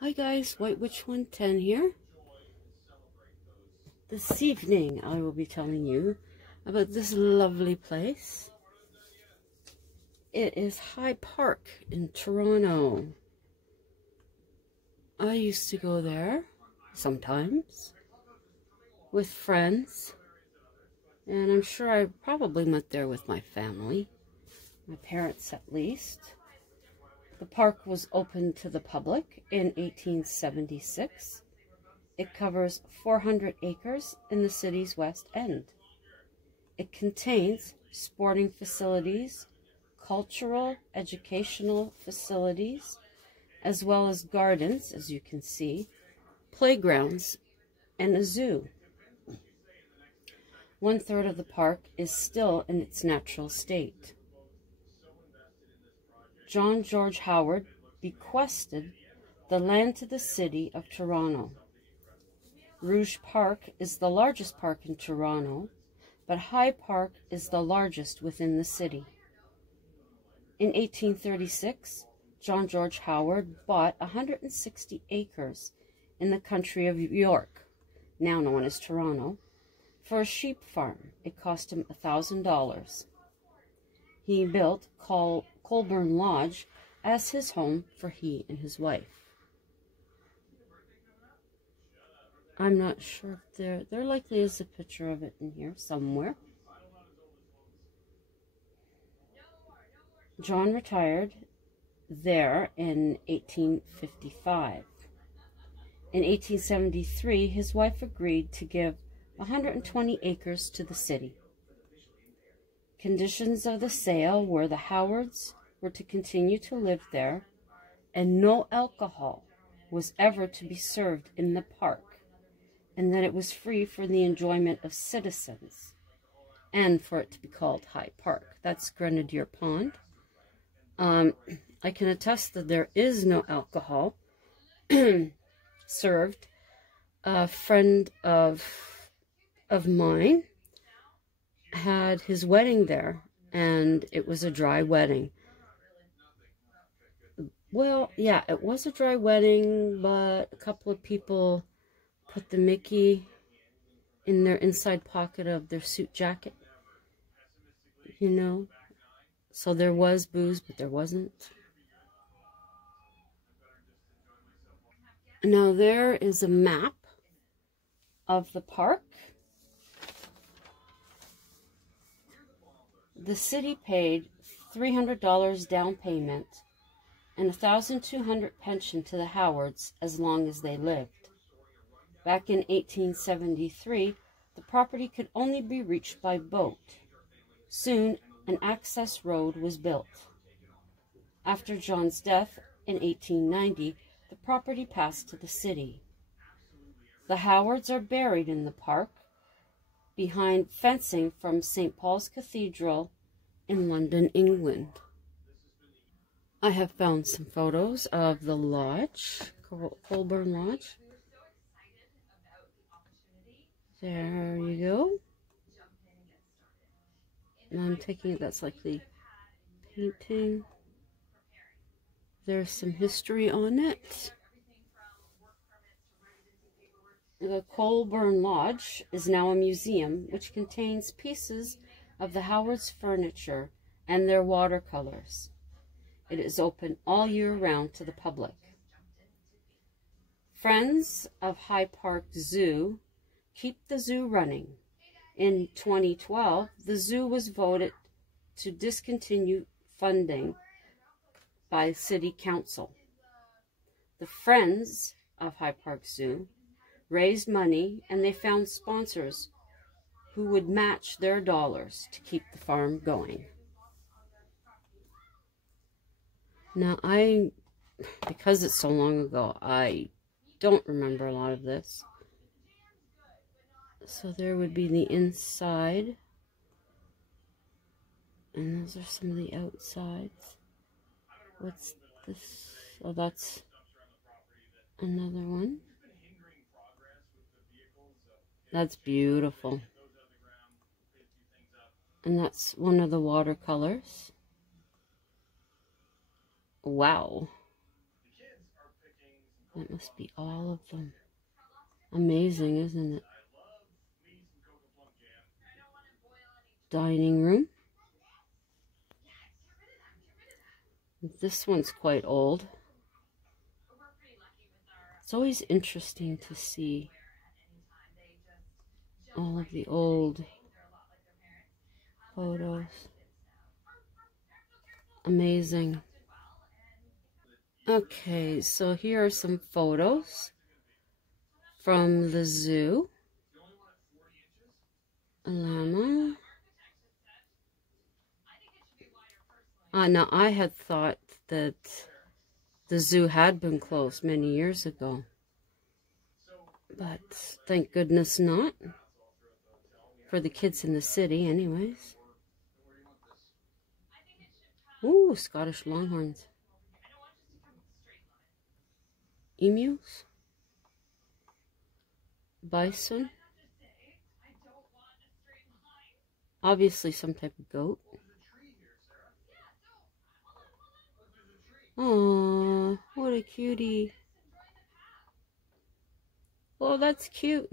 Hi guys, White Witch 110 here. This evening I will be telling you about this lovely place. It is High Park in Toronto. I used to go there sometimes with friends, and I'm sure I probably went there with my family, my parents at least. The park was opened to the public in 1876. It covers 400 acres in the city's west end. It contains sporting facilities, cultural, educational facilities, as well as gardens, as you can see, playgrounds, and a zoo. 1/3 of the park is still in its natural state. John George Howard bequested the land to the city of Toronto. Rouge Park is the largest park in Toronto, but High Park is the largest within the city. In 1836, John George Howard bought 160 acres in the country of York, now known as Toronto, for a sheep farm. It cost him $1,000. He built Colborne Lodge as his home for he and his wife. I'm not sure if there likely is a picture of it in here somewhere. John retired there in 1855. In 1873, his wife agreed to give 120 acres to the city. Conditions of the sale were the Howards were to continue to live there, and no alcohol was ever to be served in the park, and that it was free for the enjoyment of citizens, and for it to be called High Park. That's Grenadier Pond. I can attest that there is no alcohol served. A friend of mine had his wedding there, and it was a dry wedding. Well, yeah, it was a dry wedding, but a couple of people put the Mickey in their inside pocket of their suit jacket, you know. So there was booze, but there wasn't. Now there is a map of the park. The city paid $300 down payment and $1,200 pension to the Howards as long as they lived. Back in 1873, the property could only be reached by boat. Soon, an access road was built. After John's death in 1890, the property passed to the city. The Howards are buried in the park, behind fencing from St. Paul's Cathedral in London, England. I have found some photos of the lodge, Colborne Lodge. There you go. And I'm taking it that's likely painting. There's some history on it. The Colborne Lodge is now a museum which contains pieces of the Howards' furniture and their watercolors. It is open all year round to the public. Friends of High Park Zoo keep the zoo running. In 2012, the zoo was voted to discontinue funding by City Council. The Friends of High Park Zoo raised money, and they found sponsors who would match their dollars to keep the farm going. Now, because it's so long ago, I don't remember a lot of this. So there would be the inside, and those are some of the outsides. What's this? Oh, that's another one. That's beautiful. And that's one of the watercolors. Wow. That must be all of them. Amazing, isn't it? Dining room. This one's quite old. It's always interesting to see all of the old photos. Amazing. Okay, so here are some photos from the zoo. A llama. Now I had thought that the zoo had been closed many years ago, but thank goodness not. For the kids in the city, anyways. Ooh, Scottish Longhorns. Emus. Bison. Obviously some type of goat. Oh, what a cutie. Oh, that's cute.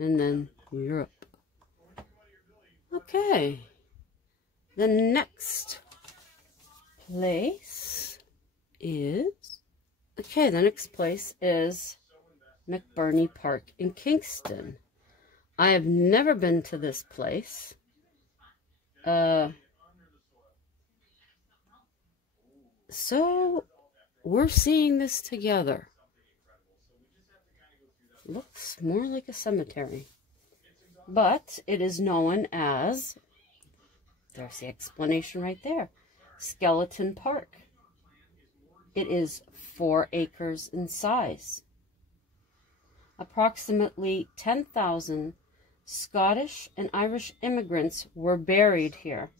And then Europe. Okay. The next place is... Okay, the next place is McBurney Park in Kingston. I have never been to this place. So, we're seeing this together. Looks more like a cemetery. But it is known as, there's the explanation right there, Skeleton Park. It is 4 acres in size. Approximately 10,000 Scottish and Irish immigrants were buried here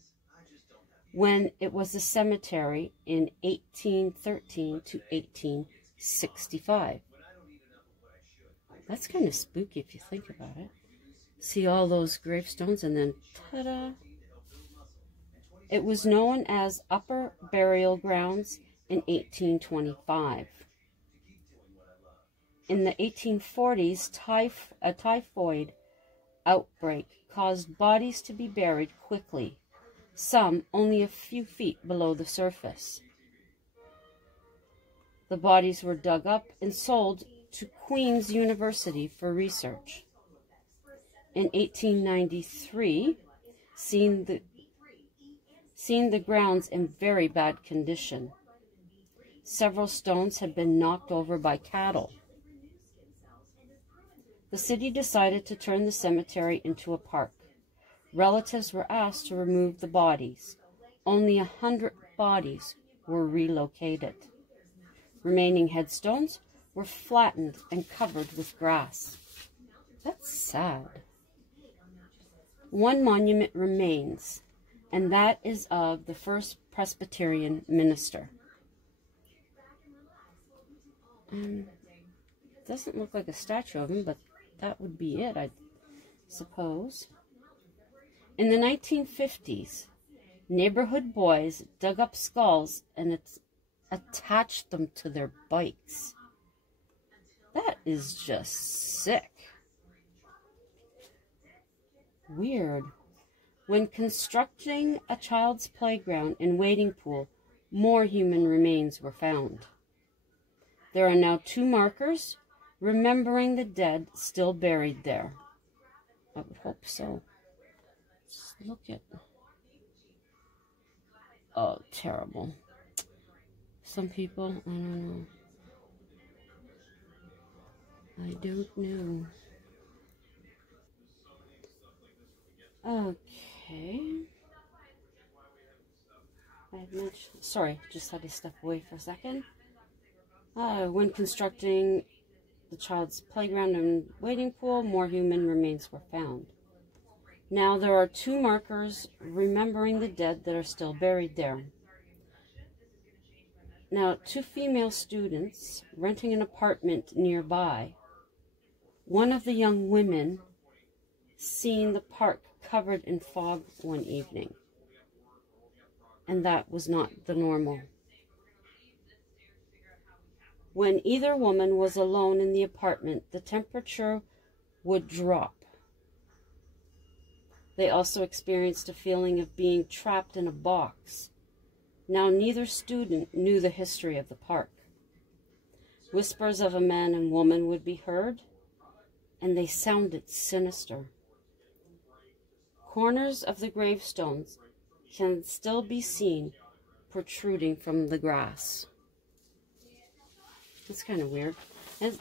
when it was a cemetery in 1813 to 1865. That's kind of spooky if you think about it. See all those gravestones and then ta-da! It was known as Upper Burial Grounds in 1825. In the 1840s, a typhoid outbreak caused bodies to be buried quickly, some only a few feet below the surface. The bodies were dug up and sold to Queen's University for research. In 1893, seen the grounds in very bad condition. Several stones had been knocked over by cattle. The city decided to turn the cemetery into a park. Relatives were asked to remove the bodies. Only 100 bodies were relocated. Remaining headstones were flattened and covered with grass. That's sad. One monument remains, and that is of the first Presbyterian minister. Doesn't look like a statue of him, but that would be it, I suppose. In the 1950s, neighborhood boys dug up skulls and attached them to their bikes. That is just sick. Weird. When constructing a child's playground and wading pool, more human remains were found. There are now 2 markers remembering the dead still buried there. I would hope so. Just look at... Oh, terrible. Some people, I don't know. I don't know. Okay. Sorry, just had to step away for a second. When constructing the child's playground and wading pool, more human remains were found. Now there are 2 markers remembering the dead that are still buried there. Now, 2 female students renting an apartment nearby. One of the young women seen the park covered in fog one evening, and that was not the normal. When either woman was alone in the apartment, the temperature would drop. They also experienced a feeling of being trapped in a box. Now, neither student knew the history of the park. Whispers of a man and woman would be heard, and they sounded sinister. Corners of the gravestones can still be seen protruding from the grass. It's kind of weird. And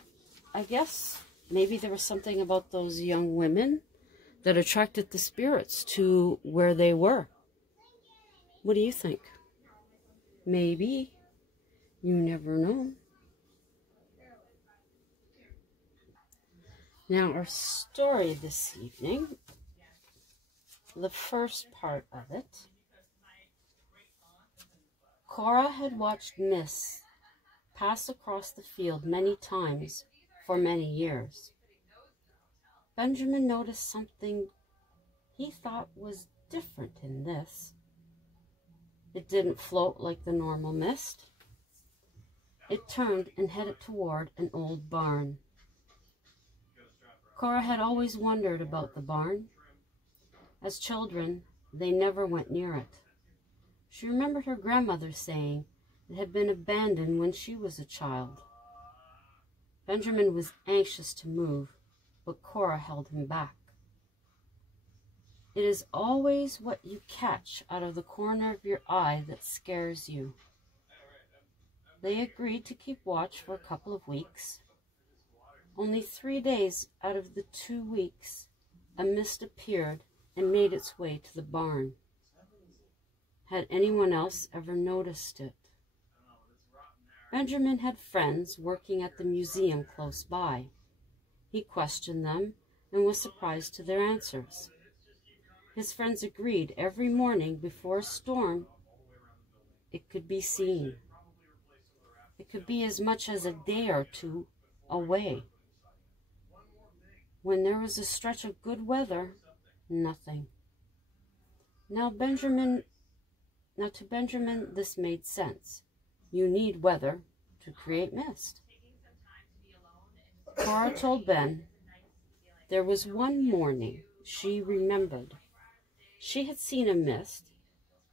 I guess maybe there was something about those young women that attracted the spirits to where they were. What do you think? Maybe. You never know. Now, our story this evening, the first part of it. Cora had watched Miss pass across the field many times for many years. Benjamin noticed something he thought was different in this. It didn't float like the normal mist. It turned and headed toward an old barn. Cora had always wondered about the barn. As children, they never went near it. She remembered her grandmother saying it had been abandoned when she was a child. Benjamin was anxious to move, but Cora held him back. It is always what you catch out of the corner of your eye that scares you. They agreed to keep watch for a couple of weeks. Only 3 days out of the 2 weeks, a mist appeared and made its way to the barn. Had anyone else ever noticed it? Benjamin had friends working at the museum close by. He questioned them and was surprised to their answers. His friends agreed every morning before a storm, it could be seen. It could be as much as a day or two away. When there was a stretch of good weather, nothing. Now to Benjamin, this made sense. You need weather to create mist. Cora told Ben there was one morning she remembered. She had seen a mist,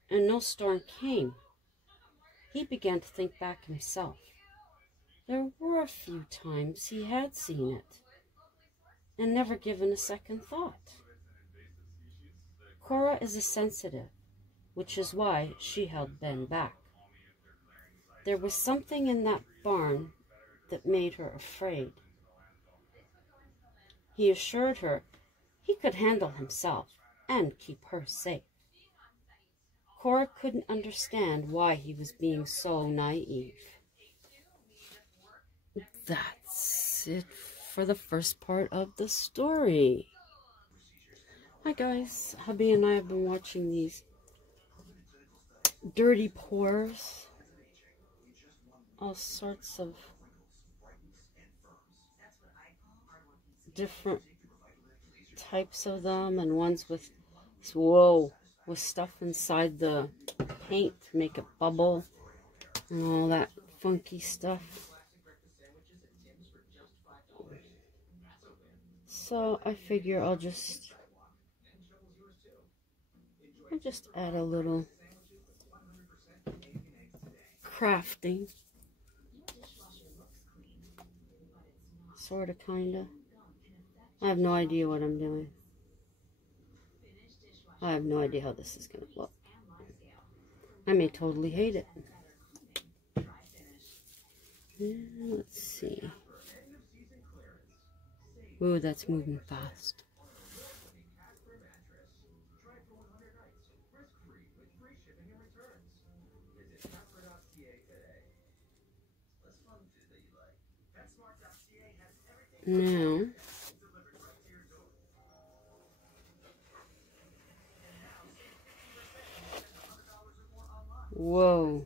and no storm came. He began to think back himself. There were a few times he had seen it, and never given a second thought. Cora is a sensitive, which is why she held Ben back. There was something in that barn that made her afraid. He assured her he could handle himself and keep her safe. Cora couldn't understand why he was being so naive. That's it for the first part of the story. Hi guys, hubby and I have been watching these dirty pours. All sorts of different types of them, and ones with with stuff inside the paint to make it bubble and all that funky stuff. So I figure I'll just add a little crafting, sort of, kind of. I have no idea what I'm doing. I have no idea how this is going to look. I may totally hate it. Let's see. Ooh, that's moving fast. Now, whoa.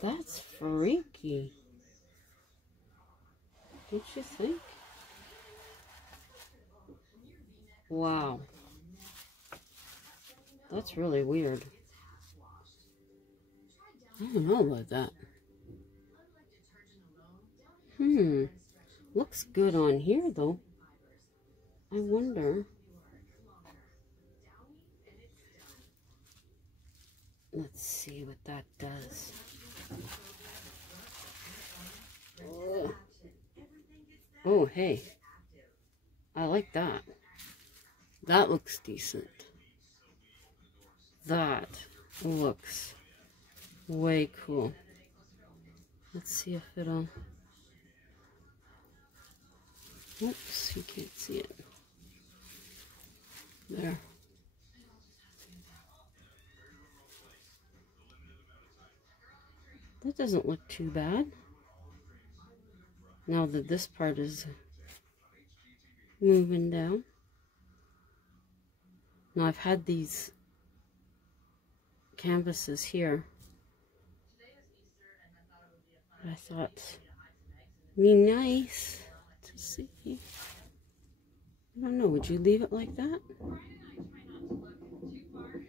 That's freaky. Don't you think? Wow. That's really weird. I don't know about that. Looks good on here though. I wonder. Let's see what that does. Oh, hey. I like that. That looks decent. That looks way cool. Let's see if it'll... Oops, you can't see it. There. That doesn't look too bad. Now that this part is moving down. Now I've had these canvases here. I thought it'd be nice to see. I don't know, would you leave it like that?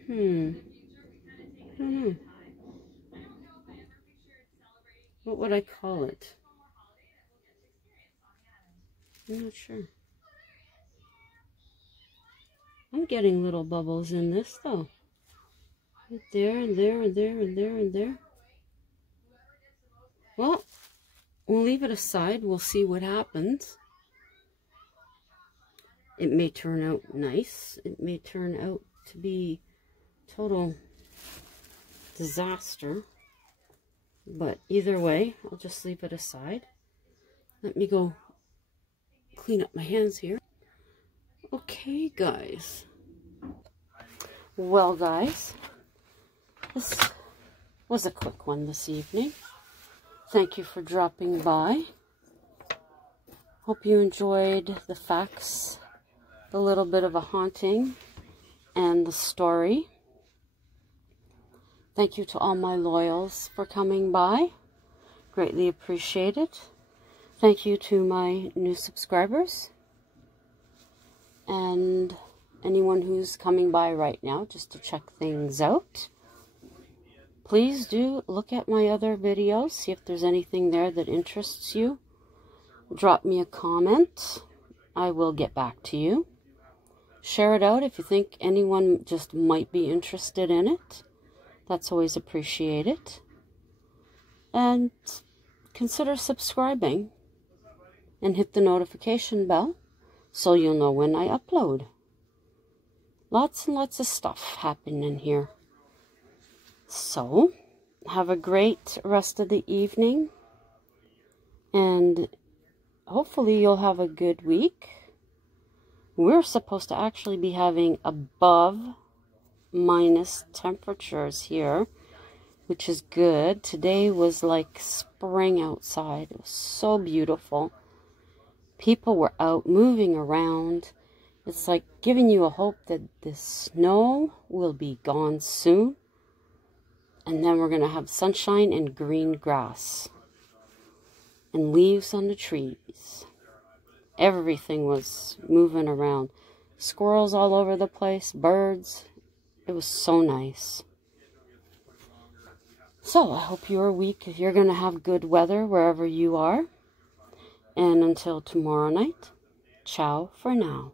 I don't know. What would I call it? I'm not sure. I'm getting little bubbles in this though. Right there and there and there and there and there. Well, we'll leave it aside. We'll see what happens. It may turn out nice. It may turn out to be total disaster. But either way, I'll just leave it aside. Let me go clean up my hands here. Okay, guys. Well, guys, this was a quick one this evening. Thank you for dropping by. Hope you enjoyed the facts, the little bit of a haunting, and the story. Thank you to all my loyals for coming by. Greatly appreciate it. Thank you to my new subscribers. And anyone who's coming by right now just to check things out. Please do look at my other videos. See if there's anything there that interests you. Drop me a comment. I will get back to you. Share it out if you think anyone just might be interested in it. That's always appreciated. And consider subscribing and hit the notification bell so you'll know when I upload. Lots and lots of stuff happening here. So, have a great rest of the evening. And hopefully you'll have a good week. We're supposed to actually be having above minus temperatures here, which is good. Today was like spring outside. It was so beautiful. People were out moving around. It's like giving you a hope that the snow will be gone soon. And then we're going to have sunshine and green grass. And leaves on the trees. Everything was moving around. Squirrels all over the place. Birds. It was so nice. So, I hope your week, if you're going to have good weather wherever you are. And until tomorrow night, ciao for now.